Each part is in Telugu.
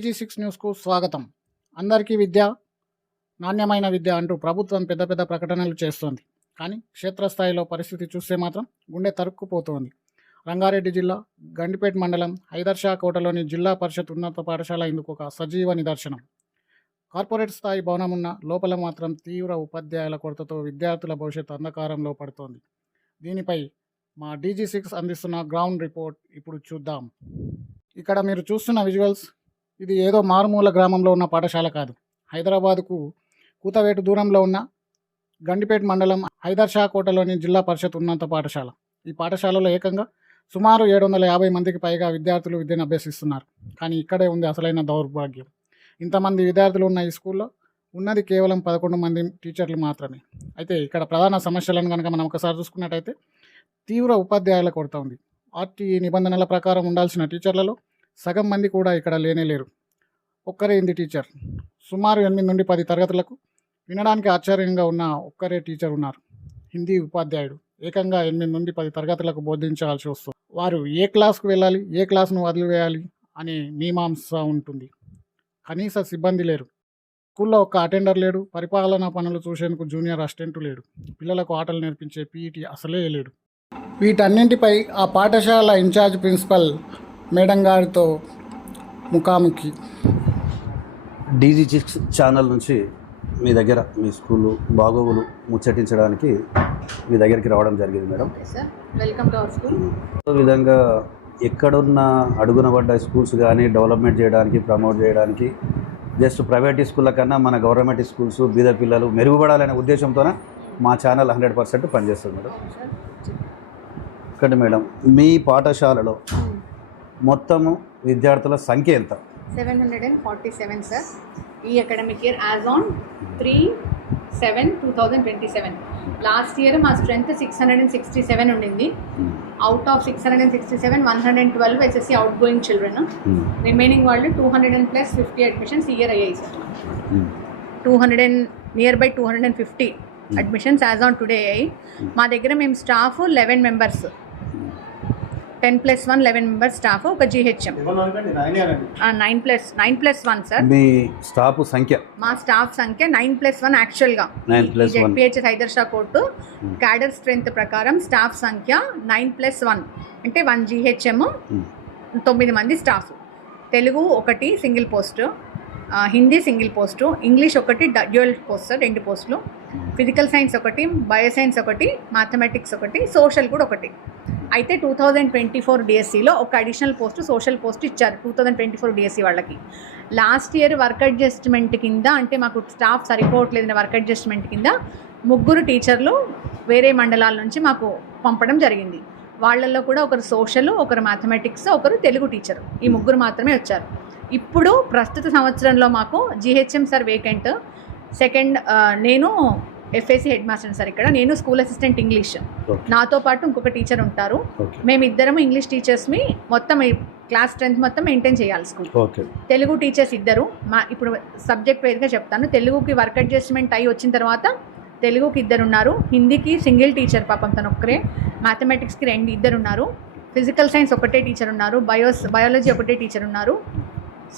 DG6 న్యూస్కు స్వాగతం. అందరికీ విద్య, నాణ్యమైన విద్య అంటూ ప్రభుత్వం పెద్ద పెద్ద ప్రకటనలు చేస్తోంది. కానీ క్షేత్రస్థాయిలో పరిస్థితి చూస్తే మాత్రం గుండె తరుక్కుపోతోంది. రంగారెడ్డి జిల్లా గండిపేట మండలం హైదర్షా కోటలోని జిల్లా పరిషత్ ఉన్నత పాఠశాల ఇందుకు ఒక సజీవ నిదర్శనం. కార్పొరేట్ స్థాయి భవనం ఉన్న లోపల మాత్రం తీవ్ర ఉపాధ్యాయుల కొరతతో విద్యార్థుల భవిష్యత్తు అంధకారంలో పడుతోంది. దీనిపై మా DG6 అందిస్తున్న గ్రౌండ్ రిపోర్ట్ ఇప్పుడు చూద్దాం. ఇక్కడ మీరు చూస్తున్న విజువల్స్, ఇది ఏదో మారుమూల గ్రామంలో ఉన్న పాఠశాల కాదు. హైదరాబాద్కు కూతవేటు దూరంలో ఉన్న గండిపేట మండలం హైదర్షా కోటలోని జిల్లా పరిషత్ ఉన్నత పాఠశాల. ఈ పాఠశాలలో ఏకంగా సుమారు 750 మందికి పైగా విద్యార్థులు విద్యను అభ్యసిస్తున్నారు. కానీ ఇక్కడే ఉంది అసలైన దౌర్భాగ్యం. ఇంతమంది విద్యార్థులు ఉన్న ఈ స్కూల్లో ఉన్నది కేవలం 11 మంది టీచర్లు మాత్రమే. అయితే ఇక్కడ ప్రధాన సమస్యలను కనుక మనం ఒకసారి చూసుకున్నట్టయితే తీవ్ర ఉపాధ్యాయుల కొరత ఉంది. RTE నిబంధనల ప్రకారం ఉండాల్సిన టీచర్లలో సగం మంది కూడా ఇక్కడ లేనేలేరు. ఒక్కరే హిందీ టీచర్. సుమారు 8 నుండి 10 తరగతులకు వినడానికి ఆశ్చర్యంగా ఉన్న ఒక్కరే టీచర్ ఉన్నారు. హిందీ ఉపాధ్యాయుడు ఏకంగా 8 నుండి 10 తరగతులకు బోధించాల్సి వస్తుంది. వారు ఏ క్లాస్కు వెళ్ళాలి, ఏ క్లాస్ను వదిలివేయాలి అనే మీమాంస ఉంటుంది. కనీస సిబ్బంది లేరు. స్కూల్లో ఒక్క అటెండర్ లేడు. పరిపాలనా పనులు చూసేందుకు జూనియర్ అసిస్టెంట్ లేడు. పిల్లలకు ఆటలు నేర్పించే PET అసలే లేడు. వీటన్నింటిపై ఆ పాఠశాల ఇన్ఛార్జ్ ప్రిన్సిపల్ మేడం గారితో ముఖాముఖి. DG6 ఛానల్ నుంచి మీ దగ్గర మీ స్కూలు బాగోగులు ముచ్చటించడానికి మీ దగ్గరికి రావడం జరిగింది madam. Welcome to our school. ఈ విధంగా ఎక్కడున్న అడుగున పడ్డ స్కూల్స్ కానీ డెవలప్మెంట్ చేయడానికి, ప్రమోట్ చేయడానికి, జస్ట్ ప్రైవేట్ స్కూళ్ళ కన్నా మన గవర్నమెంట్ స్కూల్స్ బీద పిల్లలు మెరుగుపడాలనే ఉద్దేశంతోనే మా ఛానల్ 100% పనిచేస్తుంది మేడం. ఒకటి మేడం, మీ పాఠశాలలో మొత్తము విద్యార్థుల సంఖ్య ఎంత? 747 సార్. ఈ academic year as on 3/7/2027. Last year మా స్ట్రెంత్ 667 ఉండింది. Out of 667 112 SSC out going children. Remaining వాళ్ళు 200+ 50 అడ్మిషన్స్ ఇయర్ అయ్యాయి sir. 250 admissions as on today అయ్యాయి. మా దగ్గర మేము స్టాఫ్ 11 మెంబర్స్, 10+1 11 మెంబర్స్ స్టాఫ్, ఒక GHM 9+1 సార్. మీ స్టాఫ్ సంఖ్య? మా స్టాఫ్ సంఖ్య 9+1 యాక్చువల్గా. ZPHS Hyder Shah court cadre strength ప్రకారం స్టాఫ్ సంఖ్య 9+1 అంటే 1 GHM, 9 మంది staff. Telugu 1 single post, Hindi single post, English 1 dual post sir 2 పోస్టులు, physical science 1, bioscience 1, mathematics 1, social కూడా 1. అయితే 2024 DSCలో ఒక అడిషనల్ పోస్ట్ సోషల్ పోస్ట్ ఇచ్చారు 2024 DSC వాళ్ళకి. లాస్ట్ ఇయర్ వర్క్ అడ్జస్ట్మెంట్ కింద, అంటే మాకు స్టాఫ్ సరిపోవట్లేదని వర్క్ అడ్జస్ట్మెంట్ కింద 3 టీచర్లు వేరే మండలాల నుంచి మాకు పంపడం జరిగింది. వాళ్ళల్లో కూడా ఒకరు సోషల్, ఒకరు మ్యాథమెటిక్స్, ఒకరు తెలుగు టీచరు. ఈ 3 మాత్రమే వచ్చారు. ఇప్పుడు ప్రస్తుత సంవత్సరంలో మాకు GHM సార్ వేకెంట్. సెకండ్ నేను FAC హెడ్ మాస్టర్ సార్ ఇక్కడ. నేను స్కూల్ అసిస్టెంట్ ఇంగ్లీష్. నాతో పాటు ఇంకొక టీచర్ ఉంటారు. మేమిద్దరం ఇంగ్లీష్ టీచర్స్ని మొత్తం క్లాస్ స్ట్రెంత్ మొత్తం మెయింటైన్ చేయాలి స్కూల్. తెలుగు టీచర్స్ 2. ఇప్పుడు సబ్జెక్ట్ వైజ్గా చెప్తాను. తెలుగుకి వర్క్ అడ్జస్ట్మెంట్ అయ్యి వచ్చిన తర్వాత తెలుగుకి 2 ఉన్నారు, హిందీకి సింగిల్ టీచర్ పాపం తను ఒక్కరే, మ్యాథమెటిక్స్కి 2 ఉన్నారు, ఫిజికల్ సైన్స్ 1 టీచర్ ఉన్నారు, బయాలజీ 1 టీచర్ ఉన్నారు,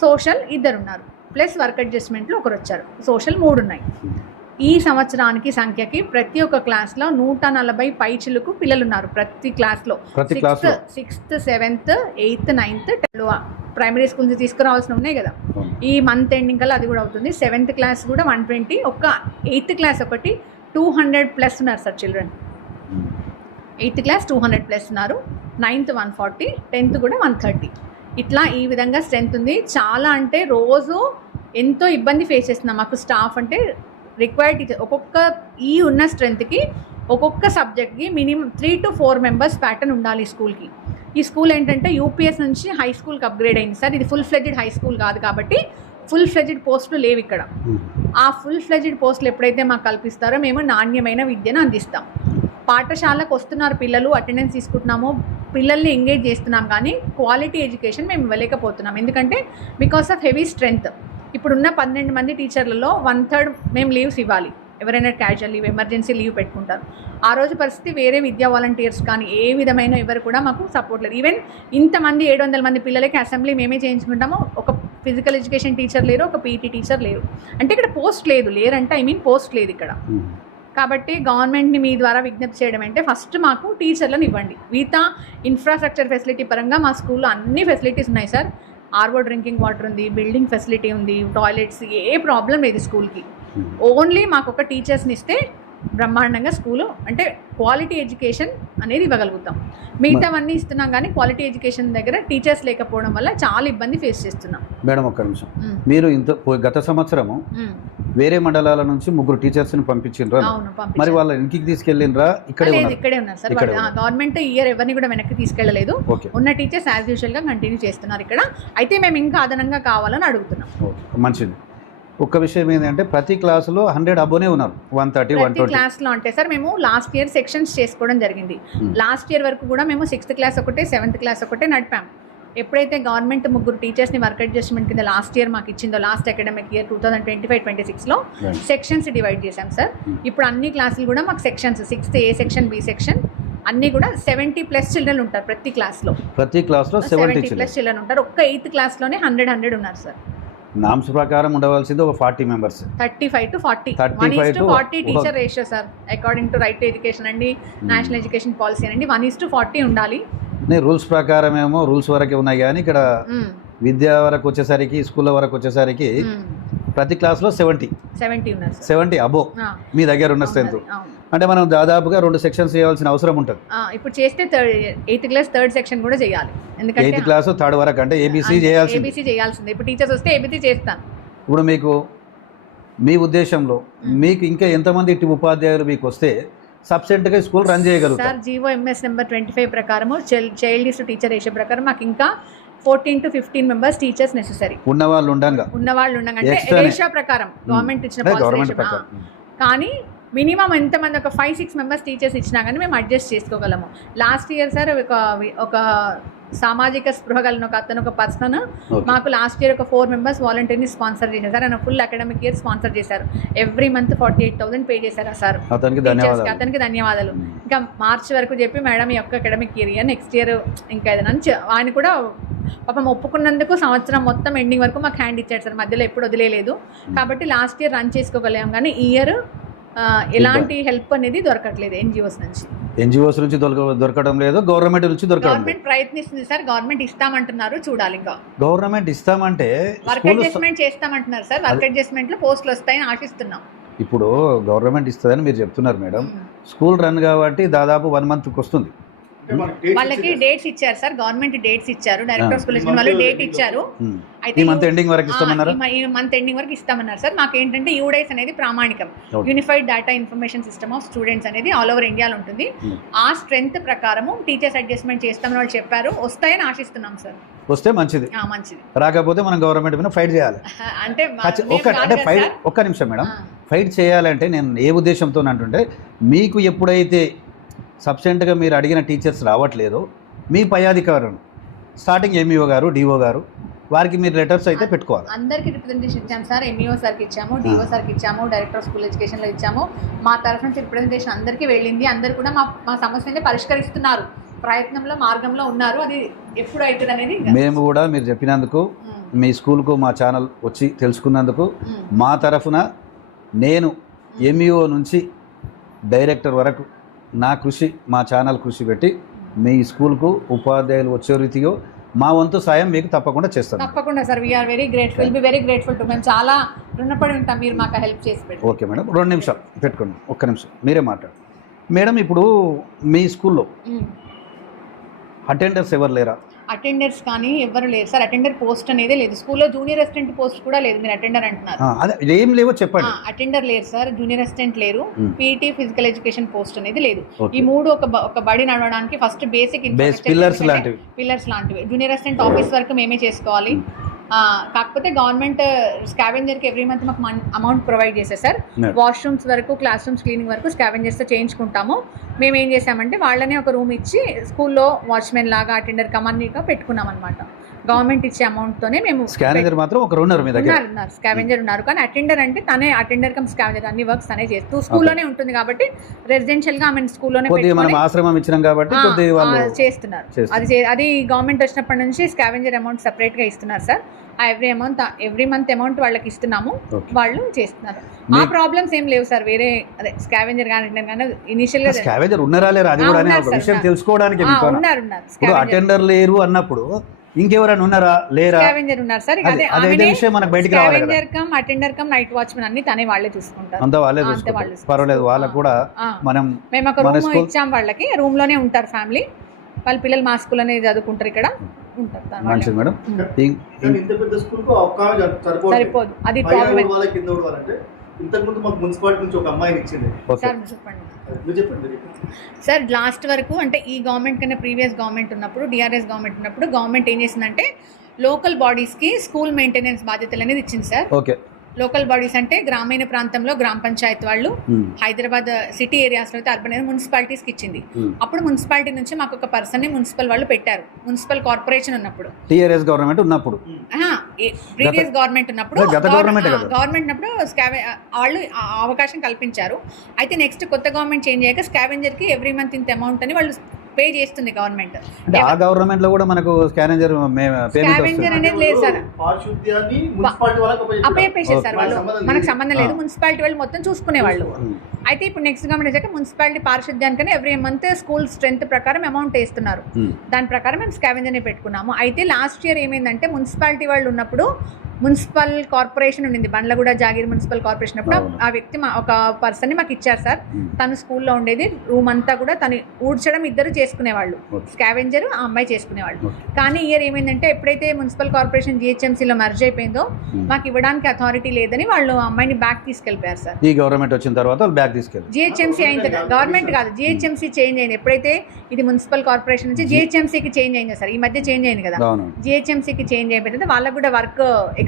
సోషల్ 2 ఉన్నారు, ప్లస్ వర్క్ అడ్జస్ట్మెంట్లో 1 వచ్చారు. సోషల్ 3 ఉన్నాయి. ఈ సంవత్సరానికి సంఖ్యకి ప్రతి ఒక్క క్లాస్లో 140 పైచిలకు పిల్లలు ఉన్నారు. ప్రతి క్లాస్లో 6th 7th 8th 9th 10th primary school నుంచి తీసుకురావాల్సిన ఉన్నాయి కదా. ఈ మంత్ ఎండింగ్ కల్లా అది కూడా అవుతుంది. 7th క్లాస్ కూడా 120, ఒక్క 8th క్లాస్ 200+ ఉన్నారు సార్ చిల్డ్రన్. 8th క్లాస్ 200+ ఉన్నారు, 9th 140, 10th కూడా 130. ఇట్లా ఈ విధంగా స్ట్రెంత్ ఉంది. చాలా అంటే రోజు ఎంతో ఇబ్బంది ఫేస్ చేస్తున్నాం. మాకు స్టాఫ్ అంటే రిక్వైర్డ్ టీచర్ ఒక్కొక్క ఈ ఉన్న స్ట్రెంత్కి ఒక్కొక్క సబ్జెక్ట్కి మినిమం 3 to 4 మెంబర్స్ ప్యాటర్న్ ఉండాలి స్కూల్కి. ఈ స్కూల్ ఏంటంటే UPS నుంచి హై స్కూల్కి అప్గ్రేడ్ అయింది సార్. ఇది ఫుల్ ఫ్లెడ్జ్డ్ హై స్కూల్ కాదు కాబట్టి ఫుల్ ఫ్లెడ్జ్డ్ పోస్టులు లేవు ఇక్కడ. ఆ ఫుల్ ఫ్లెడ్జ్డ్ పోస్టులు ఎప్పుడైతే మాకు కల్పిస్తారో మేము నాణ్యమైన విద్యను అందిస్తాం. పాఠశాలకు వస్తున్నారు పిల్లలు, అటెండెన్స్ తీసుకుంటున్నాము, పిల్లల్ని ఎంగేజ్ చేస్తున్నాం, కానీ క్వాలిటీ ఎడ్యుకేషన్ మేము ఇవ్వలేకపోతున్నాం. ఎందుకంటే బికాస్ ఆఫ్ హెవీ స్ట్రెంత్. ఇప్పుడున్న 12 మంది టీచర్లలో 1/3 మేము లీవ్స్ ఇవ్వాలి. ఎవరైనా క్యాజువల్ లీవ్, ఎమర్జెన్సీ లీవ్ పెట్టుకుంటారు. ఆ రోజు పరిస్థితి వేరే విద్యా వాలంటీర్స్ కానీ ఏ విధమైన ఎవరు కూడా మాకు సపోర్ట్ లేదు. ఈవెన్ ఇంతమంది 700 మంది పిల్లలకి అసెంబ్లీ మేమే చేయించుకుంటాము. ఒక ఫిజికల్ ఎడ్యుకేషన్ టీచర్ లేరు, ఒక పీఈటీ టీచర్ లేరు. అంటే ఇక్కడ పోస్ట్ లేదు, లేరంటే ఐ మీన్ పోస్ట్ లేదు ఇక్కడ. కాబట్టి గవర్నమెంట్ని మీ ద్వారా విజ్ఞప్తి చేయడం అంటే ఫస్ట్ మాకు టీచర్లను ఇవ్వండి. మిగతా ఇన్ఫ్రాస్ట్రక్చర్ ఫెసిలిటీ పరంగా మా స్కూల్లో అన్ని ఫెసిలిటీస్ ఉన్నాయి సార్. ఆర్వో డ్రింకింగ్ వాటర్ ఉంది, బిల్డింగ్ ఫెసిలిటీ ఉంది, టాయిలెట్స్, ఏ ప్రాబ్లం లేదు స్కూల్కి. ఓన్లీ మాకు ఒక టీచర్స్ని ఇస్తే బ్రహ్మాండంగా స్కూలు అంటే క్వాలిటీ ఎడ్యుకేషన్ అనేది ఇవ్వగలుగుతాం. మిగతావన్నీ ఇస్తున్నాం కానీ క్వాలిటీ ఎడ్యుకేషన్ దగ్గర టీచర్స్ లేకపోవడం వల్ల చాలా ఇబ్బంది ఫేస్ చేస్తున్నాం. మేడం ఒక్క నిమిషం, మీరు గత సంవత్సరము వేరే మండలాల నుంచి 3 టీచర్స్ని పంపించిండ్రా? మరి వాళ్ళ ఇంటికి తీసుకెళ్ళినరా? ఇక్కడే ఉన్నారు సార్. గవర్నమెంట్ ఇయర్ ఎవరిని కూడా వెనక్కి తీసుకెళ్ళలేదు. ఉన్న టీచర్స్ యాజ్ యూజువల్ గా కంటిన్యూ చేస్తున్నారు ఇక్కడ. అయితే మేము ఇంకా అదనంగా కావాలని అడుగుతున్నాం. మంచిది. ఒక్క విషయం ఏంటంటే ప్రతి క్లాసులో 100 అబోనే ఉన్నారు, 130, 120 క్లాస్లో అంటే సార్ మేము లాస్ట్ ఇయర్ సెక్షన్స్ చేసుకోవడం జరిగింది. లాస్ట్ ఇయర్ వరకు కూడా మేము 6th క్లాస్ ఒకటే, 7th క్లాస్ ఒకటే నడిపాం. ఎప్పుడైతే గవర్నమెంట్ 3 టీచర్స్ని వర్క్ అడ్జస్ట్మెంట్ కింద లాస్ట్ ఇయర్ మాకు ఇచ్చిందో, లాస్ట్ అకాడమిక్ ఇయర్ 2025-26లో సెక్షన్స్ డివైడ్ చేశాం సార్. ఇప్పుడు అన్ని క్లాసులు కూడా మాకు sections 6th A section, B section అన్నీ కూడా 70+ చిల్డ్రన్ ఉంటారు ప్రతి క్లాస్లో 70+ చిల్డ్రన్ ఉంటారు. ఒక్క 8th క్లాస్లోనే 100 ఉన్నారు సార్. నామ్స్ ప్రకారం ఉండవలసింది ఒక 40 members, 35 to 40 1:40 teacher ratio sir. According to right to education అండి, నేషనల్ ఎడ్యుకేషన్ పాలసీ అండి, 1:40 ఉండాలి. రూల్స్ ప్రకారం ఏమో రూల్స్ వరకే ఉన్నాయి కానీ ఇక్కడ విద్యా వరకు వచ్చేసరికి, స్కూల్ వరకు వచ్చేసరికి ప్రతి క్లాస్లో 70 ఉన్నారు, 70 అబో మీ దగ్గర ఉన్న స్ట్రెంత్. అంటే మనం దాదాపుగా 2 సెక్షన్స్ చేయాల్సిన అవసరం ఉంటుంది. ఇప్పుడు చేస్తే 8th క్లాస్ 3rd సెక్షన్ కూడా చేయాలి. ఎందుకంటే 8th క్లాస్ 3rd వరకు అంటే ఏబీసీ చేయాల్సిందే. ఇప్పుడు టీచర్స్ వస్తే ఏబీసీ చేస్తాను. ఇప్పుడు మీకు మీ ఉద్దేశంలో మీకు ఇంకా ఎంతమంది ఉపాధ్యాయులు మీకు వస్తే సబ్సెంట్గా స్కూల్ రన్ చేయగలుగుతారు? సార్ జీవో ఎంఎస్ నెంబర్ 25 ప్రకారము child is to teacher ratio ప్రకారం మాకు ఇంకా 14 to 15 మెంబర్స్ టీచర్స్ నెసెసరీ. ఉన్నవాళ్ళు ఉండంగా అంటే రేషియో ప్రకారం గవర్నమెంట్ ఇచ్చిన పాలసీ. కానీ మినిమం ఎంతమంది ఒక 5-6 మెంబర్స్ టీచర్స్ ఇచ్చినా కానీ మేము అడ్జస్ట్ చేసుకోగలము. లాస్ట్ ఇయర్ సార్ ఒక సామాజిక స్పృహ కలిగిన ఒక పర్సన్ మాకు లాస్ట్ ఇయర్ ఒక 4 మెంబర్స్ వాలంటీర్ని స్పాన్సర్ చేశారు సార్. ఆయన ఫుల్ అకాడమిక్ ఇయర్ స్పాన్సర్ చేశారు. ఎవ్రీ మంత్ 48,000 పే చేశారు సార్. అతనికి ధన్యవాదాలు. ఇంకా మార్చ్ వరకు చెప్పి మేడం ఈ యొక్క అకాడమిక్ ఇయర్ నెక్స్ట్ ఇయర్ ఇంకా ఏదైనా ఆయన కూడా పాపం ఒప్పుకున్నందుకు సంవత్సరం మొత్తం ఎండింగ్ వరకు మాకు హ్యాండ్ ఇచ్చాడు సార్. మధ్యలో ఎప్పుడు వదిలేదు. కాబట్టి లాస్ట్ ఇయర్ రన్ చేసుకోగలిగాం కానీ ఈ ఇయర్ ఎలాంటి హెల్ప్ అనేది దొరకట్లేదు ఎన్జిఓస్ నుంచి దొరకడం లేదు, గవర్నమెంట్ నుంచి గవర్నమెంట్ ప్రయత్నిస్తుంది సార్. గవర్నమెంట్ ఇస్తామంటున్నారు, చూడాలి. ఇంకా గవర్నమెంట్ ఇస్తామంటే వర్క్ అడ్జస్ట్మెంట్ చేస్తామంటున్నారు సార్. వర్క్ అడ్జస్ట్మెంట్ లో పోస్టులు వస్తాయని ఆశిస్తున్నాం. ఇప్పుడు గవర్నమెంట్ ఇస్తుందని మీరు చెప్తున్నారు మేడం. స్కూల్ రన్ కాబట్టి దాదాపు 1 monthకి వస్తుంది. వాళ్ళకి డేట్స్ ఇచ్చారు సార్. గవర్నమెంట్ డేట్స్ ఇచ్చారు. డైరెక్టర్ ఆఫ్ స్కూల్ వాళ్ళు డేట్ ఇచ్చారు. అయితే ఈ మంత్ ఎండింగ్ వరకు ఇస్తామన్నారు సార్. మాకు ఏంటంటే యూడైస్ అనేది ప్రామాణికం, unified data information system of students అనేది ఆల్ ఓవర్ ఇండియాలో ఉంటుంది. ఆ స్ట్రెంత్ ప్రకారము టీచర్స్ అడ్జస్ట్మెంట్ చేస్తామని వాళ్ళు చెప్పారు. వస్తాయని ఆశిస్తున్నాం సార్. వస్తే మంచిది, రాకపోతే మనం గవర్నమెంట్ మీద ఫైట్ చేయాలి. అంటే ఒక్క నిమిషం మేడం, ఫైట్ చేయాలంటే నేను ఏ ఉద్దేశంతో అంటుంటే, మీకు ఎప్పుడైతే సబ్సెంట్గా మీరు అడిగిన టీచర్స్ రావట్లేదు, మీ పై అధికారులు స్టార్టింగ్ ఎంఈఓ గారు, డిఓ గారు, వారికి మీరు లెటర్స్ అయితే పెట్టుకోవాలి. అందరికీ రిప్రజెంటేషన్ ఇచ్చాము సార్. ఎంఈఓ సార్కి ఇచ్చాము, డిఓ సార్కి ఇచ్చాము, డైరెక్టర్ ఆఫ్ స్కూల్ ఎడ్యుకేషన్లో ఇచ్చాము. మా తరఫు నుంచి రిప్రజెంటేషన్ అందరికీ వెళ్ళింది. అందరు కూడా మా సమస్యని పరిష్కరిస్తున్నారు, ప్రయత్నంలో మార్గంలో ఉన్నారు. అది ఎప్పుడు అవుతుంది అనేది మేము కూడా మీరు చెప్పినందుకు, మీ స్కూల్కు మా ఛానల్ వచ్చి తెలుసుకున్నందుకు మా తరఫున నేను ఎంఈఓ నుంచి డైరెక్టర్ వరకు నా కృషి, మా ఛానల్ కృషి పెట్టి మీ స్కూల్కు ఉపాధ్యాయులు వచ్చే రీతిలో మా వంతు సాయం మీకు తప్పకుండా చేస్తాం. తప్పకుండా sir. We are very grateful, be very grateful to. మేము చాలా రుణపడి ఉంటాం మీరు మాకు హెల్ప్ చేసి పెట్టి. ఓకే మేడం, 2 నిమిషాలు పెట్టుకోండి. ఒక్క నిమిషం మీరే మాట్లాడు మేడం. ఇప్పుడు మీ స్కూల్లో అటెండర్స్ ఎవరు లేరా? అటెండర్స్ కానీ ఎవరు లేరు సార్. అటెండర్ పోస్ట్ అనేది లేదు స్కూల్లో. జూనియర్ అసిస్టెంట్ పోస్ట్ కూడా లేదు. మీరు అటెండర్ అంటున్నారు, ఏం లేవో చెప్పండి. అటెండర్ లేరు సార్, జూనియర్ అసిస్టెంట్ లేరు, పీటీ ఫిజికల్ ఎడ్యుకేషన్ పోస్ట్ అనేది లేదు. ఈ 3 ఒక బడి నడవడానికి ఫస్ట్ బేసిక్ పిల్లర్స్ లాంటివి. జూనియర్ అసిస్టెంట్ ఆఫీస్ వర్క్ మేమే చేసుకోవాలి. కాకపోతే గవర్నమెంట్ స్కావెంజర్కి ఎవ్రీ మంత్ మాకు అమౌంట్ ప్రొవైడ్ చేసే సార్. వాష్రూమ్స్ వరకు, క్లాస్ రూమ్స్ క్లీనింగ్ వరకు స్కావెంజర్స్తో చేయించుకుంటాము. మేము ఏం చేసామంటే వాళ్ళనే ఒక రూమ్ ఇచ్చి స్కూల్లో వాచ్మెన్ లాగా, అటెండర్ కమాండీగా పెట్టుకున్నాం అనమాట. గవర్నమెంట్ ఇచ్చే అమౌంట్తోనే మేము. స్కావెంజర్ మాత్రం ఒకరు ఉన్నారు, స్కావెంజర్ ఉన్నారు. కానీ అటెండర్ అంటే తనే అటెండర్ కమ్ స్కావెంజర్, అన్ని వర్క్స్ తనే చేస్తూ స్కూల్లోనే ఉంటుంది కాబట్టి రెసిడెన్షియల్గా ఆమె స్కూల్లోనే ఆశ్రమం ఇచ్చినాం కాబట్టి చేస్తున్నారు. అది గవర్నమెంట్ వచ్చినప్పటి నుంచి స్కావెంజర్ అమౌంట్ సపరేట్గా ఇస్తున్నారు సార్. ఆ ఎవ్రీ మంత్ అమౌంట్ వాళ్ళకి ఇస్తున్నాము, Okay. వాళ్ళు చేస్తున్నారు. ఆ ప్రాబ్లమ్స్ ఏం లేవు సార్. వేరే అదే స్కావెంజర్ కానీ ఇనిషియల్ గా స్కావెంజర్ ఉన్నారా లేరా అది కూడా ఉన్నారు ఒక సార్, విషయం ఉన్నారు. తెలుసుకోవడానికి మీకు ఉన్నారు ఇప్పుడు అటెండర్ లేరు అన్నప్పుడు ఇంకెవరైనా ఉన్నారా లేరా స్కావెంజర్ ఉన్నారు సార్. అదే విషయం మనకు బయటికి రావాలి కదా. Scavenger cum attender cum night watchman అన్ని తనే వాళ్ళే చూసుకుంటారు. అంతా వాళ్ళే అంతా చూసుకుంటారు, వాళ్ళే పర్వాలేదు. వాళ్ళకు కూడా మనం మేము ఒక మన రూమ్ స్కూల్ ఇచ్చాం వాళ్ళకి, రూమ్ లోనే ఉంటారు ఫ్యామిలీ. వాళ్ళ పిల్లలు మా స్కూల్ అనేది చదువుకుంటారు, ఇక్కడ ఉంటారు. మంచిది మేడం. ఇంత పెద్ద స్కూల్ కు ఒక్క ఆమె సరిపోదు, అది పైన ప్రాబ్లం. వాళ్ళ కింద వాళ్ళంటే ఇంతకుముందు మాకు మున్సిపాలిటీ నుంచి ఒక అమ్మాయిని ఇచ్చింది. సార్ చెప్పండి. మీరు చెప్పండి. సార్ లాస్ట్ వరకు అంటే ఈ గవర్నమెంట్ కన్నా ప్రీవియస్ గవర్నమెంట్ ఉన్నప్పుడు, డిఆర్ఎస్ గవర్నమెంట్ ఉన్నప్పుడు గవర్నమెంట్ ఏం చేసిందంటే లోకల్ బాడీస్కి స్కూల్ మెయింటెనెన్స్ బాధ్యతలు అనేది ఇచ్చింది సార్. ఓకే. లోకల్ బాడీస్ అంటే గ్రామీణ ప్రాంతంలో గ్రామ పంచాయతీ వాళ్ళు, హైదరాబాద్ సిటీ ఏరియాస్లో అయితే అర్బన్ ఏరియా మున్సిపాలిటీస్కి ఇచ్చింది. అప్పుడు మున్సిపాలిటీ నుంచి మాకు ఒక పర్సన్ని మున్సిపల్ వాళ్ళు పెట్టారు, మున్సిపల్ కార్పొరేషన్ ఉన్నప్పుడు, టీఆర్ఎస్ గవర్నమెంట్ ఉన్నప్పుడు, ప్రీవియస్ గవర్నమెంట్ ఉన్నప్పుడు, గవర్నమెంట్ ఉన్నప్పుడు వాళ్ళు అవకాశం కల్పించారు. అయితే నెక్స్ట్ కొత్త గవర్నమెంట్ చేంజ్ అయ్యాక స్కావెంజర్కి ఎవ్రీ మంత్ ఇంత అమౌంట్ అని వాళ్ళు పే చేస్తుంది గవర్నమెంట్. అంటే ఆ గవర్నమెంట్ లో కూడా మనకు స్కావెంజర్ స్కావెంజర్ అనేది లేదు సార్, పారిశుద్ధ్యాన్ని మున్సిపాలిటీ వాళ్ళకి అప్పచెప్పేసారు వాళ్ళు, మనకు సంబంధం లేదు. మున్సిపాలిటీ వాళ్ళు మొత్తం చూసుకునేవాళ్ళు. అయితే ఇప్పుడు నెక్స్ట్ గవర్నమెంట్ వచ్చాక మున్సిపాలిటీ పారిశుద్ధ్యానికని ఎవ్రీ మంత్ స్కూల్ స్ట్రెంత్ ప్రకారం అమౌంట్ వేస్తున్నారు. దాని ప్రకారం మేము స్కావెంజర్ని పెట్టుకున్నాము. అయితే లాస్ట్ ఇయర్ ఏమైందంటే మున్సిపాలిటీ వాళ్ళు ఉన్నప్పుడు మున్సిపల్ కార్పొరేషన్ ఉండింది, బండ్లగూడ జాగీర్ మున్సిపల్ కార్పొరేషన్ అప్పుడు ఆ వ్యక్తి ఒక పర్సన్ని మాకు ఇచ్చారు సార్. తను స్కూల్లో ఉండేది, రూమ్ అంతా కూడా తను ఊడ్చడం ఇద్దరు చేసుకునేవాళ్ళు, స్కావెంజర్ ఆ అమ్మాయి చేసుకునేవాళ్ళు. కానీ ఇయర్ ఏమైందంటే ఎప్పుడైతే మున్సిపల్ కార్పొరేషన్ జిహెచ్ఎంసీలో మర్జ్ అయిపోయిందో మాకు ఇవ్వడానికి అథారిటీ లేదని వాళ్ళు ఆ అమ్మాయిని బ్యాక్ తీసుకెళ్ళిపోయారు సార్. ఈ గవర్నమెంట్ వచ్చిన తర్వాత బ్యాక్ తీసుకెళ్ళి జిహెచ్ఎంసీ అయింది, గవర్నమెంట్ కాదు జిహెచ్ఎంసీ చేంజ్ అయింది. ఎప్పుడైతే ఇది మున్సిపల్ కార్పొరేషన్ నుంచి జిహెచ్ఎంసీకి చేంజ్ అయింది సార్, ఈ మధ్య చేంజ్ అయింది కదా, జిహెచ్ఎంసీకి చేంజ్ అయిపోయింది. వాళ్ళకు కూడా వర్క్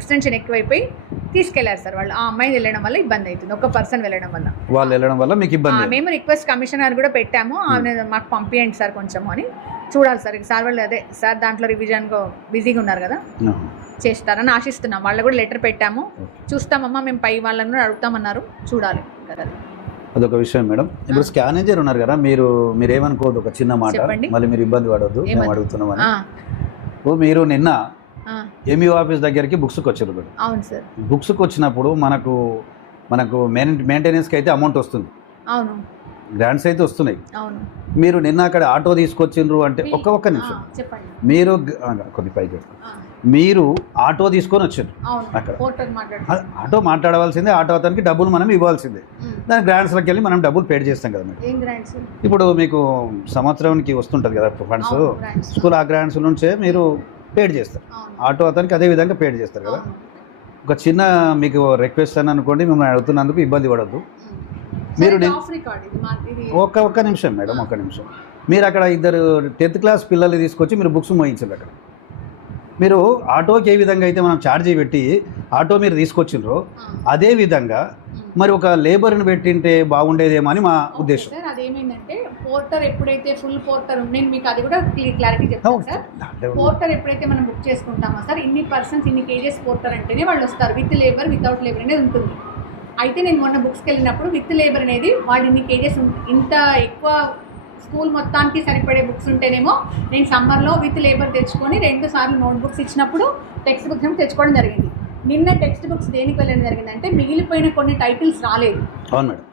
ఎక్స్టెన్షన్ ఎక్కువైపోయి తీసుకెళ్లారు సార్ వాళ్ళు. ఆ అమ్మాయిని వెళ్ళడం వల్ల ఇబ్బంది అవుతుంది, ఒక పర్సన్ వెళ్ళడం వల్ల, వాళ్ళు వెళ్ళడం వల్ల మీకు ఇబ్బంది. మేము రిక్వెస్ట్ కమిషనర్ కూడా పెట్టాము, మాకు పంపించండి సార్ కొంచెం అని. చూడాలి సార్ సార్ వాళ్ళు అదే సార్ దాంట్లో రివిజన్ బిజీగా ఉన్నారు కదా, చేస్తారని ఆశిస్తున్నాం. వాళ్ళు కూడా లెటర్ పెట్టాము, చూస్తామమ్మా మేము పై వాళ్ళని అడుగుతామన్నారు, చూడాలి కదా. అదొక విషయం మేడం. ఇప్పుడు స్కావెంజర్ ఉన్నారు కదా, మీరేమనుకోవద్దు, ఒక చిన్న మాట, మళ్ళీ మీరు ఇబ్బంది పడవద్దు, మేము అడుగుతున్నామని. మీరు నిన్న ఎంఈఓ ఆఫీస్ దగ్గరికి బుక్స్కి వచ్చారు మేడం. అవును సార్. బుక్స్కి వచ్చినప్పుడు మనకు మెయింటెనెన్స్కి అయితే అమౌంట్ వస్తుంది, అవును, గ్రాంట్స్ అయితే వస్తున్నాయి. అవును. మీరు నిన్న అక్కడ ఆటో తీసుకొచ్చిండ్రు అంటే ఒక్క నిమిషం, మీరు కొద్ది పైకి మీరు ఆటో తీసుకొని వచ్చారు, అక్కడ ఆటో మాట్లాడవలసిందే, ఆటో అతనికి డబ్బులు మనం ఇవ్వాల్సిందే, దాని గ్రాంట్స్లోకి వెళ్ళి మనం డబ్బులు పేడ్ చేస్తాం కదా మేడం. ఇప్పుడు మీకు సంవత్సరానికి వస్తుంటుంది కదా ఫండ్స్ స్కూల్, ఆ గ్రాంట్స్ నుంచే మీరు పేడ్ చేస్తారు, ఆటో అతనికి అదే విధంగా పేడ్ చేస్తారు కదా. ఒక చిన్న మీకు రిక్వెస్ట్ అని అనుకోండి, మిమ్మల్ని అడుగుతున్నందుకు ఇబ్బంది పడద్దు. మీరు ఒక్క నిమిషం మేడం, ఒక్క నిమిషం. మీరు అక్కడ 2 10th క్లాస్ పిల్లల్ని తీసుకొచ్చి మీరు బుక్స్ మోయించారు అక్కడ. మీరు ఆటోకి ఏ విధంగా అయితే మనం ఛార్జీ పెట్టి ఆటో మీరు తీసుకొచ్చిండ్రో అదే విధంగా మరి ఒక లేబర్ని పెట్టింటే బాగుండేదేమో అని మా ఉద్దేశం. సార్ అదేమైందంటే పోర్టర్ ఎప్పుడైతే ఫుల్ పోర్టర్, నేను మీకు అది కూడా క్లారిటీ చెప్తాను సార్. పోర్టర్ ఎప్పుడైతే మనం బుక్ చేసుకుంటామో సార్, ఇన్ని పర్సన్స్ ఇన్ని కేజెస్ పోర్టర్ అంటేనే వాళ్ళు వస్తారు, విత్ లేబర్ వితౌట్ లేబర్ అనేది ఉంటుంది. అయితే నేను మొన్న బుక్స్కి వెళ్ళినప్పుడు విత్ లేబర్ అనేది వాళ్ళు ఇన్ని కేజెస్, ఇంత ఎక్కువ స్కూల్ మొత్తానికి సరిపడే బుక్స్ ఉంటేనేమో నేను సమ్మర్లో విత్ లేబర్ తెచ్చుకొని 2 సార్లు నోట్ బుక్స్ ఇచ్చినప్పుడు టెక్స్ట్ బుక్స్ ఏమో తెచ్చుకోవడం జరిగింది. నిన్న టెక్స్ట్ బుక్స్ దేనికి వెళ్ళడం జరిగిందంటే మిగిలిపోయిన కొన్ని టైటిల్స్ రాలేదు,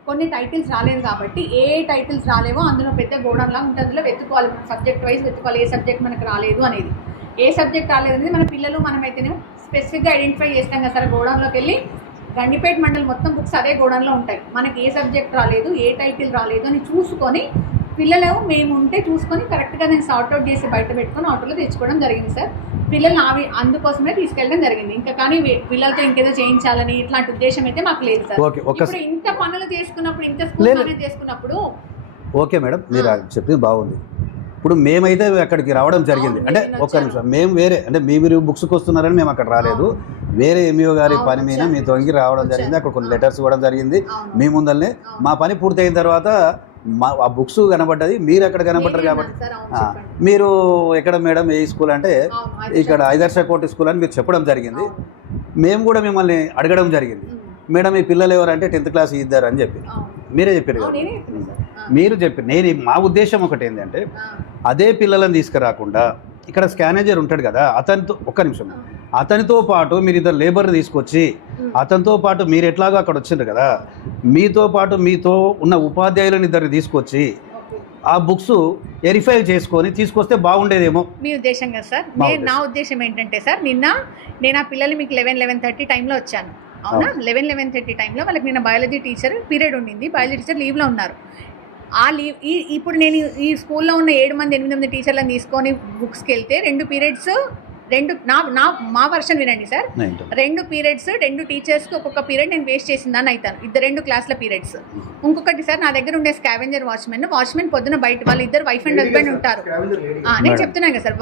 కొన్ని టైటిల్స్ రాలేదు కాబట్టి ఏ టైటిల్స్ రాలేవో అందులో పెద్ద గోడౌన్ లాగా ఉంటుంది, అందులో వెతుక్కోవాలి, సబ్జెక్ట్ వైజ్ వెతుక్కోవాలి, ఏ సబ్జెక్ట్ మనకు రాలేదు అనేది, ఏ సబ్జెక్ట్ రాలేదు అనేది మన పిల్లలు మనమైతేనేమో స్పెసిఫిక్గా ఐడెంటిఫై చేస్తాం కదా సార్. గోడౌన్లోకి వెళ్ళి గండిపేట మండలి మొత్తం బుక్స్ అదే గోడౌన్లో ఉంటాయి, మనకి ఏ సబ్జెక్ట్ రాలేదు ఏ టైటిల్ రాలేదు అని చూసుకొని పిల్లలు మేము ఉంటే చూసుకొని కరెక్ట్గా నేను సార్ట్అవుట్ చేసి బయట పెట్టుకొని ఆటోలో తెచ్చుకోవడం జరిగింది సార్. పిల్లల్ని అందుకోసమే తీసుకెళ్ళడం జరిగింది, ఇంకా కానీ పిల్లలతో ఇంకేదో చేయించాలని ఇట్లాంటి ఉద్దేశం అయితే మాకు లేదు సార్. ఇప్పుడు ఇంత పనులు చేసుకున్నప్పుడు, ఇంత స్కూల్ అనేది చేసుకున్నప్పుడు ఓకే మేడం, మీరు చెప్పింది బాగుంది. ఇప్పుడు మేమైతే అక్కడికి రావడం జరిగింది, అంటే ఒక్క నిమిషం, మేము వేరే అంటే మీరు బుక్స్కి వస్తున్నారని మేము అక్కడ రాలేదు, వేరే ఎంఈఓ గారి పని మీద మీ తొంగి రావడం జరిగింది, అక్కడ కొన్ని లెటర్స్ ఇవ్వడం జరిగింది మీ ముందరనే. మా పని పూర్తయిన తర్వాత ఆ బుక్స్ కనబడ్డది, మీరు అక్కడ కనబడ్డారు కాబట్టి మీరు ఎక్కడ మేడం ఏ స్కూల్ అంటే ఇక్కడ ఐదర్శ కోటి స్కూల్ అని మీరు చెప్పడం జరిగింది. మేము కూడా మిమ్మల్ని అడగడం జరిగింది, మేడం ఈ పిల్లలు ఎవరంటే 10th క్లాస్ ఇద్దరు అని చెప్పి మీరే చెప్పారు కదా. మీరు చెప్పారు, మా ఉద్దేశం ఒకటి ఏంటంటే అదే పిల్లలను తీసుకురాకుండా ఇక్కడ స్కానేజర్ ఉంటాడు కదా, అతనితో ఒక్క నిమిషం, అతనితో పాటు మీరు ఇద్దరు లేబర్ తీసుకొచ్చి అతనితో పాటు మీరు ఎట్లాగో అక్కడ వచ్చిండ్రు కదా, మీతో పాటు మీతో ఉన్న ఉపాధ్యాయులను ఇద్దరిని తీసుకొచ్చి ఆ బుక్స్ వెరిఫై చేసుకొని తీసుకొస్తే బాగుండేదేమో మీ ఉద్దేశం కదా సార్. నా ఉద్దేశం ఏంటంటే సార్, నిన్న నేను ఆ పిల్లలు మీకు 11:30 టైంలో వచ్చాను అవునా. 11:30 టైంలో వాళ్ళకి నిన్న బయాలజీ టీచర్ పీరియడ్ ఉండింది, బయాలజీ టీచర్ లీవ్లో ఉన్నారు. ఆ లీవ్ ఇప్పుడు నేను ఈ స్కూల్లో ఉన్న 7 మంది 8 మంది టీచర్లను తీసుకొని బుక్స్కి వెళ్తే 2 పీరియడ్స్ మా వర్షన్ వినండి సార్, 2 పీరియడ్స్ 2 టీచర్స్కి ఒక్కొక్క పీరియడ్ నేను వేస్ట్ చేసిందని అవుతాను, 2 క్లాసుల పీరియడ్స్. ఇంకొకటి సార్, నా దగ్గర ఉండే స్కావెంజర్ వాచ్మెన్ పొద్దున బయట వాళ్ళు ఇద్దరు వైఫ్ అండ్ హస్బెండ్ ఉంటారు. నేను చెప్తున్నాను కదా సార్,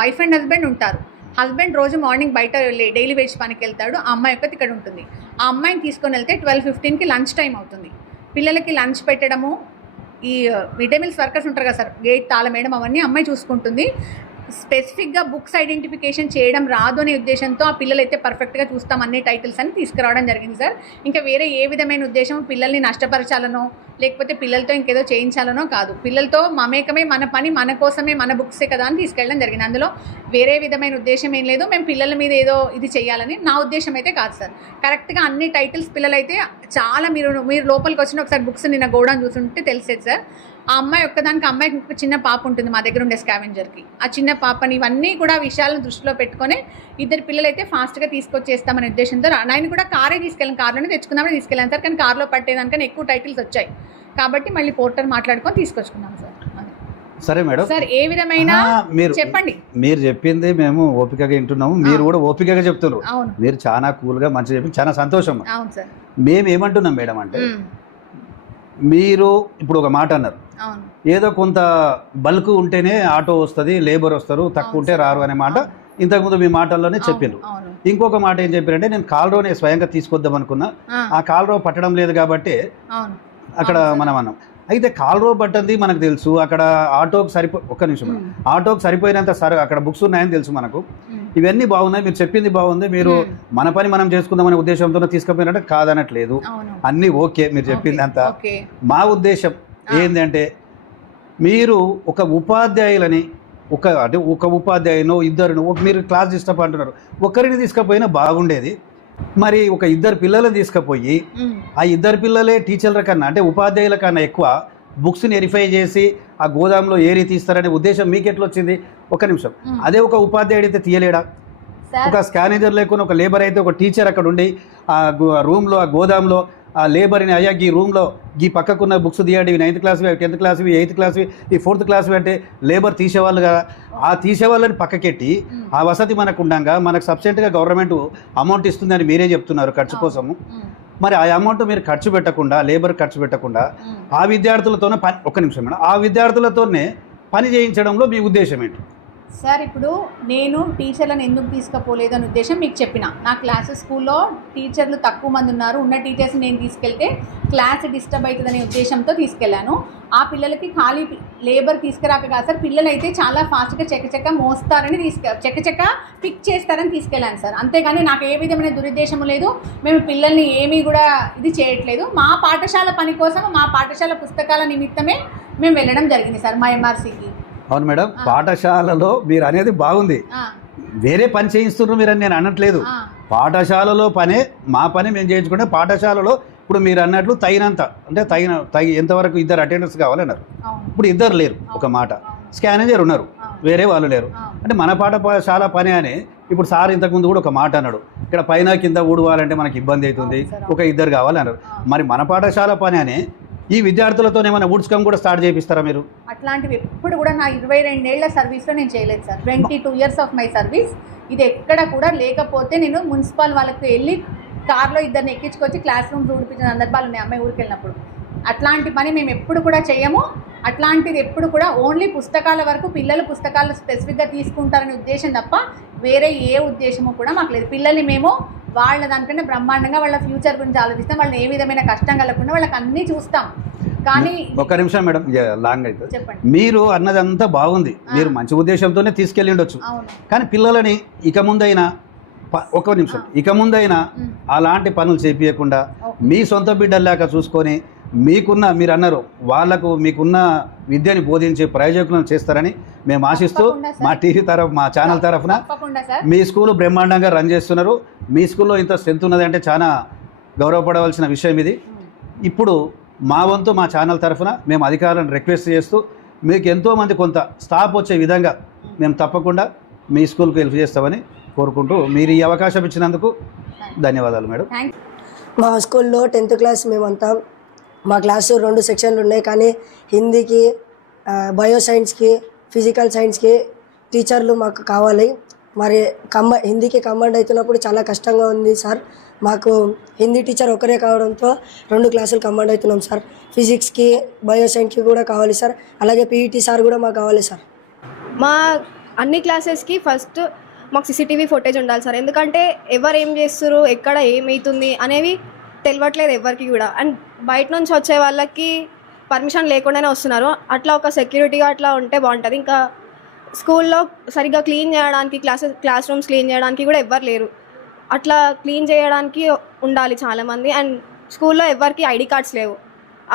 వైఫ్ అండ్ హస్బెండ్ ఉంటారు. హస్బెండ్ రోజు మార్నింగ్ బయట డైలీ వేజ్ పనికి వెళ్తాడు, ఆ అమ్మాయి ఒక్కటి ఇక్కడ ఉంటుంది. ఆ అమ్మాయిని తీసుకొని వెళ్తే 12:15కి లంచ్ టైం అవుతుంది. పిల్లలకి లంచ్ పెట్టడము, ఈ మిడ్ డే మీల్స్ వర్కర్స్ ఉంటారు కదా సార్, గేట్ తాళం వేయడం అవన్నీ అమ్మాయి చూసుకుంటుంది. స్పెసిఫిక్గా బుక్స్ ఐడెంటిఫికేషన్ చేయడం రాదు అనే ఉద్దేశంతో ఆ పిల్లలు అయితే పర్ఫెక్ట్గా చూస్తాం అన్ని టైటిల్స్ అని తీసుకురావడం జరిగింది సార్. ఇంకా వేరే ఏ విధమైన ఉద్దేశం పిల్లల్ని నష్టపరచాలనో లేకపోతే పిల్లలతో ఇంకేదో చేయించాలనో కాదు. పిల్లలతో మమేకమే మన పని మన కోసమే, మన బుక్సే కదా అని తీసుకెళ్ళడం జరిగింది. అందులో వేరే విధమైన ఉద్దేశం ఏం లేదు, మేము పిల్లల మీద ఏదో ఇది చేయాలని నా ఉద్దేశం అయితే కాదు సార్. కరెక్ట్గా అన్ని టైటిల్స్ పిల్లలైతే చాలా మీరు లోపలికి వచ్చిన ఒకసారి బుక్స్ నిన్న గోడౌన్ చూసుంటే తెలిసేది సార్. ఆ అమ్మాయి అమ్మాయికి ఒక చిన్న పాప ఉంటుంది మా దగ్గర ఉండే స్కావెంజర్కి. ఆ చిన్న పాపని ఇవన్నీ కూడా విషయాలను దృష్టిలో పెట్టుకొని 2 పిల్లలు అయితే ఫాస్ట్గా తీసుకొచ్చేస్తామనే ఉద్దేశంతో ఆయన కూడా కారే తీసుకెళ్ళాను, కార్లోనే తెచ్చుకుందామని తీసుకెళ్ళాను సార్. కానీ కార్లో పట్టేదానికన్నా ఎక్కువ టైటిల్స్ వచ్చాయి కాబట్టి మళ్ళీ పోర్టర్ మాట్లాడుకొని తీసుకొచ్చుకున్నాం సార్. సరే మేడం సార్, ఏ విధమైన చెప్పండి. మీరు చెప్పింది మేము ఓపికగా వింటున్నాము, మీరు కూడా ఓపికగా చెప్తున్నారు. అవును, మీరు చాలా కూల్గా మంచిగా చెప్పి చాలా సంతోషం. అవును సార్. మేము ఏమంటున్నాం మేడం అంటే, మీరు ఇప్పుడు ఒక మాట అన్నారు, ఏదో కొంత బల్క్ ఉంటేనే ఆటో వస్తుంది, లేబర్ వస్తారు, తక్కువ ఉంటే రారు అనే మాట ఇంతకుముందు మీ మాటల్లోనే చెప్పిండ్రు. ఇంకొక మాట ఏం చెప్పారంటే, నేను కాల్రోనే స్వయంగా తీసుకొద్దాం అనుకున్నా, ఆ కాల్రో పట్టడం లేదు కాబట్టి అక్కడ మనం అన్నాం. అయితే కాల్రో పట్టంది మనకు తెలుసు, అక్కడ ఆటోకి ఒక్క నిమిషం, ఆటోకి సరిపోయినంత అక్కడ బుక్స్ ఉన్నాయని తెలుసు మనకు. ఇవన్నీ బాగున్నాయి, మీరు చెప్పింది బాగుంది, మీరు మన పని మనం చేసుకుందామనే ఉద్దేశంతో తీసుకుపోయినట్టు కాదనట్లేదు, అన్నీ ఓకే మీరు చెప్పింది అంతా. మా ఉద్దేశం ఏంటంటే, మీరు ఒక ఉపాధ్యాయులని ఒక ఉపాధ్యాయునో ఇద్దరును మీరు క్లాస్ డిస్టర్బ్ అంటున్నారు, ఒకరిని తీసుకుపోయినా బాగుండేది. మరి ఒక 2 పిల్లలను తీసుకుపోయి ఆ 2 పిల్లలే టీచర్ల కన్నా అంటే ఉపాధ్యాయుల కన్నా ఎక్కువ బుక్స్ని వెరిఫై చేసి ఆ గోదాంలో ఏరి తీస్తారనే ఉద్దేశం మీకు ఎట్లా వచ్చింది? ఒక నిమిషం, అదే ఒక ఉపాధ్యాయుడు అయితే తీయలేడా? ఒక స్కానేజర్ లేకుండా ఒక లేబర్ అయితే ఒక టీచర్ అక్కడ ఉండి ఆ రూమ్లో ఆ గోదాంలో ఆ లేబర్ని, అయ్యా ఈ రూమ్లో ఈ పక్కకున్న బుక్స్ తీయండి, ఇవి 9th క్లాస్వి, 10th క్లాస్వి, 8th క్లాస్వి, ఈ 4th క్లాస్వి అంటే లేబర్ తీసేవాళ్ళు కదా. ఆ తీసేవాళ్ళని పక్కకెట్టి ఆ వసతి మనకు ఉండగా మనకు సబ్సిడెంట్గా గవర్నమెంట్ అమౌంట్ ఇస్తుందని మీరే చెప్తున్నారు ఖర్చు కోసము. మరి ఆ అమౌంట్ మీరు ఖర్చు పెట్టకుండా, లేబర్ ఖర్చు పెట్టకుండా ఆ విద్యార్థులతోనే ఒక్క నిమిషం మేడం, ఆ విద్యార్థులతోనే పని చేయించడంలో మీ ఉద్దేశం ఏంటి? సార్, ఇప్పుడు నేను టీచర్లను ఎందుకు తీసుకుపోలేదు అనే ఉద్దేశం మీకు చెప్పిన. నా క్లాసెస్ స్కూల్లో టీచర్లు తక్కువ మంది ఉన్నారు, ఉన్న టీచర్స్ని నేను తీసుకెళ్తే క్లాస్ డిస్టర్బ్ అవుతుందనే ఉద్దేశంతో తీసుకెళ్ళాను. ఆ పిల్లలకి ఖాళీ లేబర్ తీసుకురాక కాదు సార్, పిల్లలు అయితే చాలా ఫాస్ట్గా చెక్క మోస్తారని చెక్క పిక్ చేస్తారని తీసుకెళ్ళాను సార్. అంతేగాని నాకు ఏ విధమైన దురుద్దేశము లేదు, మేము పిల్లల్ని ఏమీ కూడా ఇది చేయట్లేదు. మా పాఠశాల పని కోసం, మా పాఠశాల పుస్తకాల నిమిత్తమే మేము వెళ్ళడం జరిగింది సార్ మా ఎంఆర్సీకి. అవును మేడం, పాఠశాలలో మీరు అనేది బాగుంది, వేరే పని చేయిస్తున్నారు మీరు అని నేను అనట్లేదు. పాఠశాలలో పనే మా పని మేము చేయించుకుంటే పాఠశాలలో ఇప్పుడు మీరు అన్నట్లు తగినంత అంటే ఎంతవరకు 2 అటెండర్స్ కావాలన్నారు. ఇప్పుడు 2 లేరు, ఒక మాట స్కానేజర్ ఉన్నారు, వేరే వాళ్ళు లేరు. అంటే మన పాఠశాల పని అని ఇప్పుడు సార్ ఇంతకుముందు కూడా ఒక మాట అన్నాడు, ఇక్కడ పైన కింద ఊడవాలంటే మనకి ఇబ్బంది అవుతుంది, ఒక 2 కావాలన్నారు. మరి మన పాఠశాల పని అని ఈ విద్యార్థులతో ఏమైనా ఊడ్చుకం కూడా స్టార్ట్ చేపిస్తారా మీరు? అట్లాంటివి ఎప్పుడు కూడా నా 22 ఏళ్ల సర్వీస్లో నేను చేయలేదు sir. 22 years of my service ఇది ఎక్కడ కూడా లేకపోతే నేను మున్సిపల్ వాళ్ళకి వెళ్ళి కార్లో 2 ఎక్కించుకొచ్చి క్లాస్ రూమ్స్ ఊడిపించిన సందర్భాలు ఉన్నాయి అమ్మాయి ఊరికి వెళ్ళినప్పుడు. అట్లాంటి పని మేము ఎప్పుడు కూడా చేయము. అట్లాంటిది ఎప్పుడు కూడా ఓన్లీ పుస్తకాల వరకు, పిల్లలు పుస్తకాలు స్పెసిఫిక్గా తీసుకుంటారనే ఉద్దేశం తప్ప వేరే ఏ ఉద్దేశము కూడా మాకు లేదు. పిల్లల్ని మేము వాళ్ళ దానికంటే బ్రహ్మాండంగా వాళ్ళ ఫ్యూచర్ గురించి ఆలోచిస్తాం, వాళ్ళని ఏ విధమైన కష్టం కలగకుండా వాళ్ళకి అన్నీ చూస్తాం. కానీ ఒక్క నిమిషం మేడం, లాంగ్ అయితే చెప్పండి. మీరు అన్నదంతా బాగుంది, మీరు మంచి ఉద్దేశంతోనే తీసుకెళ్ళి ఉండొచ్చు, కానీ పిల్లలని ఇక ముందైనా అలాంటి పనులు చేపించకుండా మీ సొంత బిడ్డల్లాగా చూసుకొని మీరు అన్నారు వాళ్ళకు మీకున్న విద్యని బోధించే ప్రయోజకులను చేస్తారని మేము ఆశిస్తూ తప్పకుండా సార్. మా టీవీ మా ఛానల్ తరఫున తప్పకుండా సార్. మీ స్కూల్ బ్రహ్మాండంగా రన్ చేస్తున్నారు. మీ స్కూల్లో ఇంత స్ట్రెంత్ ఉన్నది అంటే చాలా గౌరవపడవలసిన విషయం ఇది. ఇప్పుడు మా వంతు మా ఛానల్ తరఫున మేము అధికారులను రిక్వెస్ట్ చేస్తూ మీకు ఎంతోమంది కొంత స్టాఫ్ వచ్చే విధంగా మేము తప్పకుండా మీ స్కూల్కి హెల్ప్ చేస్తామని కోరుకుంటూ మీరు ఈ అవకాశం ఇచ్చినందుకు ధన్యవాదాలు మేడం. థ్యాంక్ మా స్కూల్లో 10th క్లాస్ మేమంతా మా క్లాసు 2 సెక్షన్లు ఉన్నాయి, కానీ హిందీకి, బయో సైన్స్కి, ఫిజికల్ సైన్స్కి టీచర్లు మాకు కావాలి. మరి హిందీకి కంబైండ్ అవుతున్నప్పుడు చాలా కష్టంగా ఉంది సార్. మాకు హిందీ టీచర్ ఒకరే కావడంతో 2 క్లాసులు కంబైండ్ అవుతున్నాం సార్. ఫిజిక్స్కి, బయో సైన్స్కి కూడా కావాలి సార్. అలాగే పీఈటీ సార్ కూడా మాకు కావాలి సార్. మా అన్ని క్లాసెస్కి ఫస్ట్ మాకు సీసీటీవీ ఫుటేజ్ ఉండాలి సార్. ఎందుకంటే ఎవరు ఏం చేస్తారు, ఎక్కడ ఏమవుతుంది అనేవి తెలియట్లేదు ఎవరికి కూడా. అండ్ బయట నుంచి వచ్చే వాళ్ళకి పర్మిషన్ లేకుండానే వస్తున్నారు. అట్లా ఒక సెక్యూరిటీగా అట్లా ఉంటే బాగుంటుంది. ఇంకా స్కూల్లో సరిగ్గా క్లీన్ చేయడానికి, క్లాస్ రూమ్స్ క్లీన్ చేయడానికి కూడా ఎవ్వరు లేరు. అట్లా క్లీన్ చేయడానికి ఉండాలి చాలామంది. అండ్ స్కూల్లో ఎవరికి ఐడి కార్డ్స్ లేవు,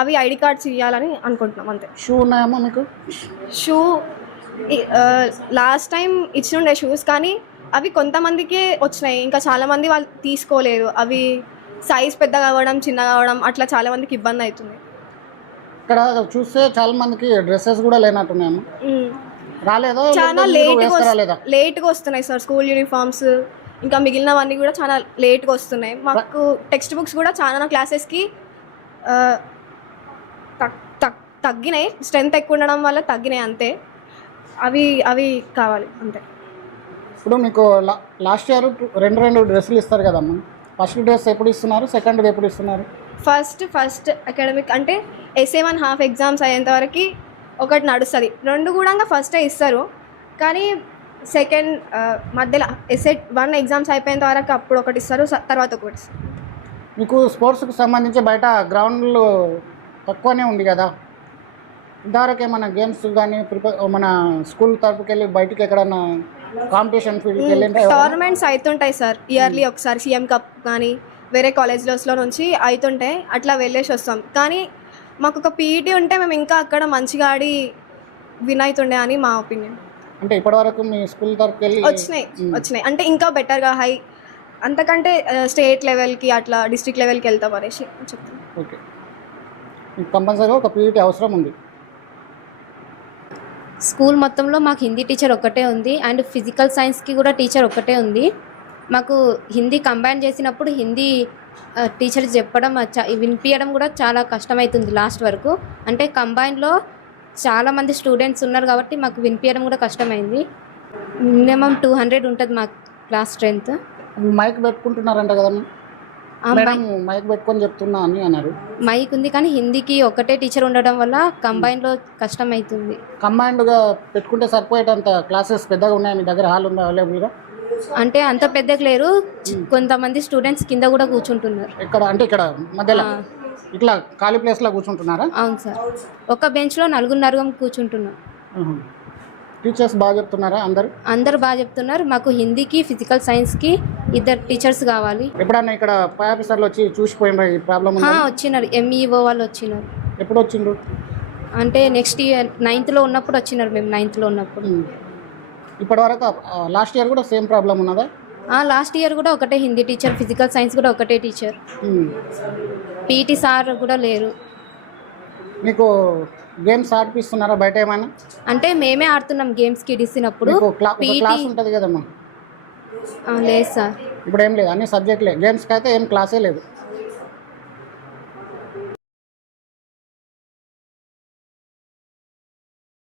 అవి ఐడి కార్డ్స్ ఇవ్వాలని అనుకుంటున్నాం అంతే. షూ ఉన్నాయమ్మా మీకు? షూ లాస్ట్ టైం ఇచ్చినుండే షూస్, కానీ అవి కొంతమందికే వచ్చినాయి, ఇంకా చాలామంది వాళ్ళు తీసుకోలేరు. అవి సైజ్ పెద్దగా అవ్వడం, చిన్నగా అవ్వడం, అట్లా చాలామందికి ఇబ్బంది అవుతుంది. ఇక్కడ చూస్తే చాలా మందికి డ్రెస్సెస్ కూడా లేనట్టున్నాయమ్మా. రాలేదా? చాలా రాలేదా? లేట్గా వస్తున్నాయి సార్ స్కూల్ యూనిఫామ్స్, ఇంకా మిగిలినవన్నీ కూడా చాలా లేట్గా వస్తున్నాయి. మాకు టెక్స్ట్ బుక్స్ కూడా చాలా క్లాసెస్కి తగ్గినాయి, స్ట్రెంత్ ఎక్కువ ఉండడం వల్ల తగ్గినాయి అంతే. అవి కావాలి అంతే. ఇప్పుడు మీకు లాస్ట్ ఇయర్ 2 డ్రెస్సులు ఇస్తారు కదమ్మా. ఫస్ట్ డ్రెస్ ఎప్పుడు ఇస్తున్నారు, సెకండ్ ఎప్పుడు ఇస్తున్నారు? ఫస్ట్ అకాడమిక్ అంటే SA1 హాఫ్ ఎగ్జామ్స్ అయ్యేంత వరకు ఒకటి నడుస్తుంది, 2 కూడా ఫస్టే ఇస్తారు. కానీ సెకండ్ మధ్యలో SA1 ఎగ్జామ్స్ అయిపోయేంత వరకు అప్పుడు ఒకటి ఇస్తారు, తర్వాత ఒకటి ఇస్తారు. మీకు స్పోర్ట్స్కి సంబంధించి బయట గ్రౌండ్లు తక్కువనే ఉంది కదా, ఇంతవరకు ఏమన్నా గేమ్స్ కానీ మన స్కూల్ తరపుకి వెళ్ళి బయటికి ఎక్కడన్నా కాంపిటీషన్ ఫీల్డ్కి వెళ్ళి టోర్నమెంట్స్ అవుతుంటాయి సార్. ఇయర్లీ ఒకసారి CM కప్ కానీ వేరే కాలేజ్లో నుంచి అవుతుంటాయి, అట్లా వెళ్ళేసి వస్తాం. కానీ మాకు ఒక పీఈటీ ఉంటే మేము ఇంకా అక్కడ మంచిగా ఆడి విన్ అవుతుండే అని మా ఒపీనియన్. అంటే ఇప్పటివరకు మీ స్కూల్ తరపుకి వెళ్ళి వచ్చినాయి అంటే ఇంకా బెటర్గా అంతకంటే స్టేట్ లెవెల్కి అట్లా డిస్ట్రిక్ట్ లెవెల్కి వెళ్తాం అనేసి చెప్తాను. ఓకే, మీకు కంపల్సరీగా ఒక పీఈటీ అవసరం ఉంది. స్కూల్ మొత్తంలో మాకు హిందీ టీచర్ ఒక్కటే ఉంది, అండ్ ఫిజికల్ సైన్స్కి కూడా టీచర్ ఒక్కటే ఉంది. మాకు హిందీ కంబైన్ చేసినప్పుడు హిందీ టీచర్ చెప్పడం వినిపించడం కూడా చాలా కష్టమవుతుంది లాస్ట్ వరకు. అంటే కంబైన్లో చాలామంది స్టూడెంట్స్ ఉన్నారు కాబట్టి మాకు వినిపించడం కూడా కష్టమైంది. మినిమం 200 ఉంటుంది మా క్లాస్ స్ట్రెంత్. మైక్ పెట్టుకుంటున్నారంట కదమ్మా, మేడం మైక్ పెట్టుకొని చెప్తున్నా అని అన్నారు. మైక్ ఉంది కానీ హిందీకి ఒకటే టీచర్ ఉండడం వల్ల కంబైన్లో కష్టం అవుతుంది. కంబైన్డ్గా పెట్టుకుంటే సరిపోయేటంత క్లాసెస్ పెద్దగా ఉన్నాయి మీ దగ్గర? హాల్ ఉందా అవైలబుల్గా? అంటే అంత పెద్దగా లేరు, కొంతమంది స్టూడెంట్స్ కింద కూడా కూర్చుంటున్నారు. ఇక్కడ అంటే ఇక్కడ మధ్యలో ఇట్లా ఖాళీ ప్లేస్లో కూర్చుంటున్నారా? అవును సార్, ఒక బెంచ్లో 4 కూర్చుంటున్నాం. టీచర్స్ బాగా చెప్తున్నారా? అందరు బాగా చెప్తున్నారు. మాకు హిందీకి, ఫిజికల్ సైన్స్కి 2 టీచర్స్ కావాలి. ఎప్పుడన్నా ఇక్కడ పై ఆఫీసర్లు వచ్చి చూసిపోయిన ఈ ప్రాబ్లం? వచ్చినారు, MEO వాళ్ళు వచ్చినారు. ఎప్పుడు వచ్చిండ్రు? అంటే నెక్స్ట్ ఇయర్ 9th ఉన్నప్పుడు వచ్చినారు. మేము 9th ఉన్నప్పుడు. ఇప్పటివరకు లాస్ట్ ఇయర్ కూడా సేమ్ ప్రాబ్లం ఉన్నదా? లాస్ట్ ఇయర్ కూడా ఒకటే హిందీ టీచర్, ఫిజికల్ సైన్స్ కూడా ఒకటే టీచర్, పీఈటీ సార్ కూడా లేరు. మీకు గేమ్స్ ఆడిపిస్తున్నారా బయట ఏమైనా? అంటే మేమే ఆడుతున్నాం గేమ్స్కి డిసినప్పుడు. క్లాస్ ఉంటుంది కదమ్మా? లేదు సార్, ఇప్పుడు ఏం లేదు, అన్ని సబ్జెక్టులే. గేమ్స్కి అయితే ఏం క్లాసే లేదు.